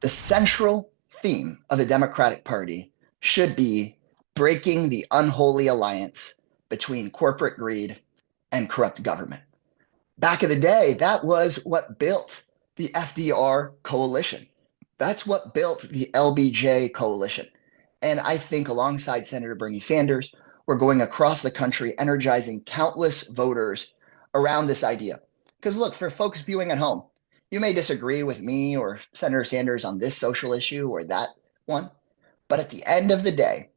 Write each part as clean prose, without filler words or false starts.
The central theme of the Democratic Party should be breaking the unholy alliance between corporate greed and corrupt government. Back in the day, that was what built the FDR coalition. That's what built the LBJ coalition. And I think alongside Senator Bernie Sanders, we're going across the country energizing countless voters around this idea. Because look, for folks viewing at home, you may disagree with me or Senator Sanders on this social issue or that one. But at the end of the day,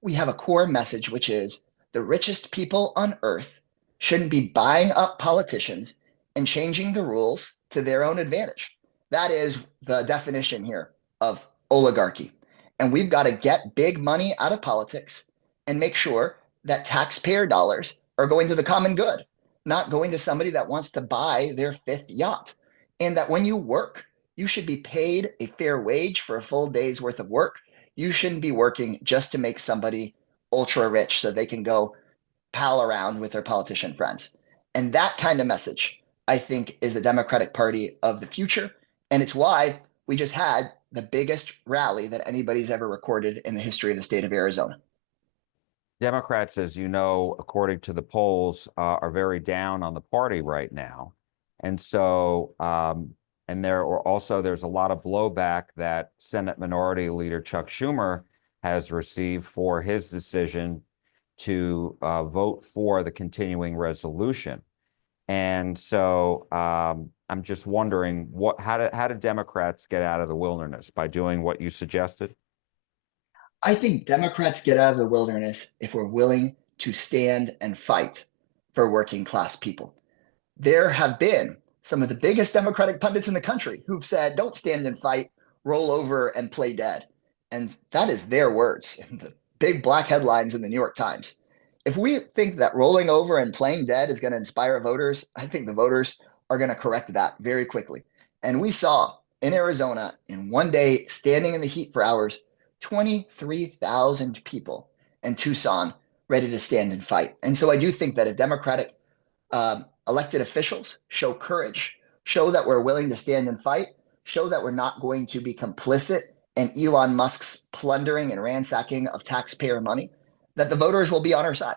we have a core message, which is the richest people on earth shouldn't be buying up politicians and changing the rules to their own advantage. That is the definition here of oligarchy. And we've got to get big money out of politics and make sure that taxpayer dollars are going to the common good, not going to somebody that wants to buy their fifth yacht. And that when you work, you should be paid a fair wage for a full day's worth of work. You shouldn't be working just to make somebody ultra rich so they can go pal around with their politician friends. And that kind of message, I think, is the Democratic Party of the future. And it's why we just had the biggest rally that anybody's ever recorded in the history of the state of Arizona. Democrats, as you know, according to the polls, are very down on the party right now. And so, and there's a lot of blowback that Senate Minority Leader Chuck Schumer has received for his decision to vote for the continuing resolution. And so I'm just wondering how do Democrats get out of the wilderness by doing what you suggested? I think Democrats get out of the wilderness if we're willing to stand and fight for working class people. There have been some of the biggest Democratic pundits in the country who've said, don't stand and fight, roll over and play dead. And that is their words in the big black headlines in the New York Times. If we think that rolling over and playing dead is going to inspire voters, I think the voters are going to correct that very quickly. And we saw in Arizona in one day, standing in the heat for hours, 23,000 people in Tucson ready to stand and fight. And so I do think that a Democratic elected officials show courage, show that we're willing to stand and fight, show that we're not going to be complicit in Elon Musk's plundering and ransacking of taxpayer money, that the voters will be on our side.